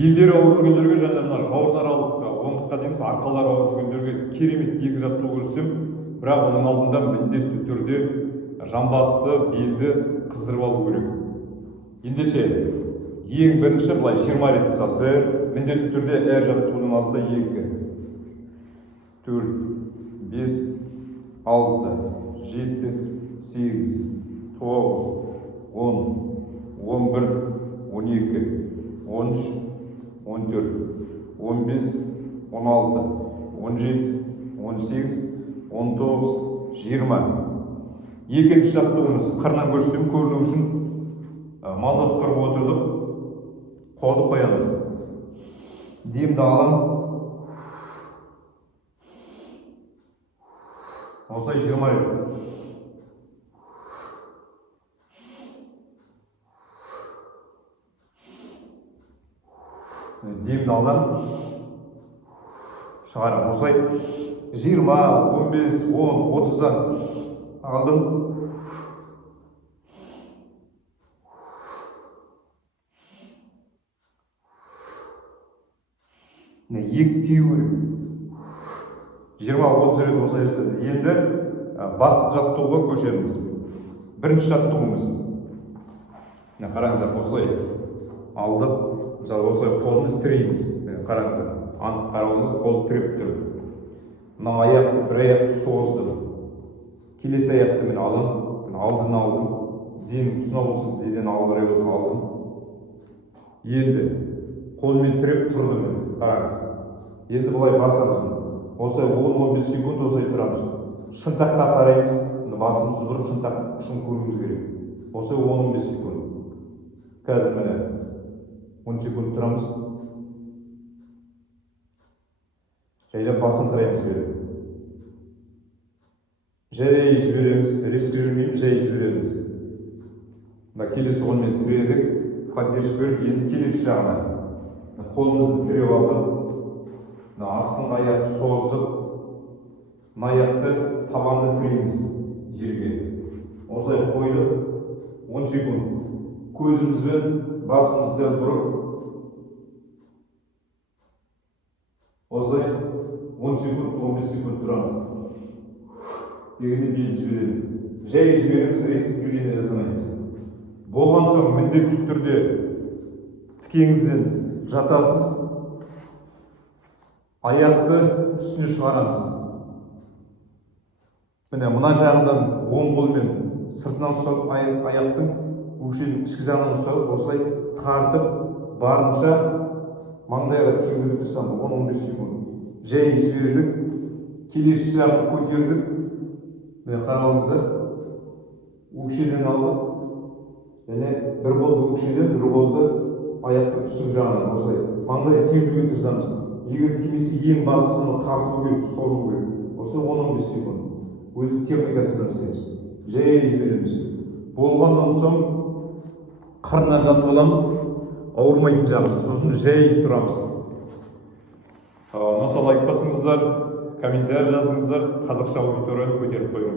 белдері ауыр жүргендерге және мына жауырынаралық оңдыққа дейміз арқалары ауыр жүргендерге керемет екі жаттығу көрсетсем, бірақ оның алдында міндетті түрде жамбасты, белді қыздырып алу керек. Ендеше ең бірінші былай 20 рет мысалы, бір міндетті түрде әр жаттығудың алдында 2, 4, 5, 6, 7, 8, 9, 10, 11, 12, 13, 14, 15, 16, 17, 18, 19, 20. Екінші жаттығуымыз қырынан көрсетем көріну үшін малдас құрып отырдық. Қолды қоямыз. Демді алам. Осылай 20 рет. Демді алам. Шығарам. Осылай 20, 15, 10, 30-дан алдым. Екі теу керек. 20-30 рет осылай істеді. Енді басты жаттығуға көшеміз. Бірінші жаттығуымыз. Қараңыздар, осылай алдық. Мысалы, осылай қолымыз тірейміз. Қараңыздар, анық қарауыңыз қол тіреп тұр. Мына аяқты, бір аяқты создым. Келесі аяқты мен алдым. Алдын алдым. Тізенің тұсына болсын, тізеден алғырай болсын алдым. Енді қолмен тіреп тұрдым. Қараңыз. Енді бұлай басамыз. Осылай 10-15 секунд осылай тұрамыз. Шынтаққа қараймыз. Басымызды бұрып шынтақ ұшын көруіміз керек. Осылай 10-15 секунд. Қазір міне 10 секунд тұрамыз. Жайлап басын тыраймыз керек. Жай жібереміз, риск жүрмейміз, жай жібереміз. Келесі қолмен тіредік, поддержка беріп, енді келесі жағына. Қолымызды тіреп алдық. Астыңғы аяқты создық. Аяқты табанды тірейміз жерге. Осылай қойдық. 10 секунд. Көзімізбен басымызды бұрып. Осылай 10 секунд, 15 секунд тұрамыз. Дегенде бел жібереміз. Жай жібереміз, ресік движение жасамаймыз. Болған соң міндетті түрде тікеңізден жатасыз. Аяқты үстіне шығарамыз. Міне мына жағынан оң қолмен сыртынан ұстап, аяқтың өкшенің ішкі жағынан ұстап, осылай тартып, барынша маңдайға тигізуге тырысамыз 10-15 секунд. Жай жібердік, келесі жағын көтердік. Міне қарауыңыздар, өкшеден алдық. Және бір қолды өкшеден, бір қолды аяқтың үстіңгі жағынан осылай маңдайға тигізуге тырысамыз. Егер тимесе ең бастысыны тарту керек, созу керек. Осы 10-15 секунд. Өзі техникасынан істейміз. Жай жібереміз. Болғаннан соң қырынан жатып аламыз. Ауырмайтын жағынан. Сосын жай тұрамыз. Насал айтпасыңыздар, комментарий жазыңыздар. Қазақша аудиторияны көтеріп қойыңыз.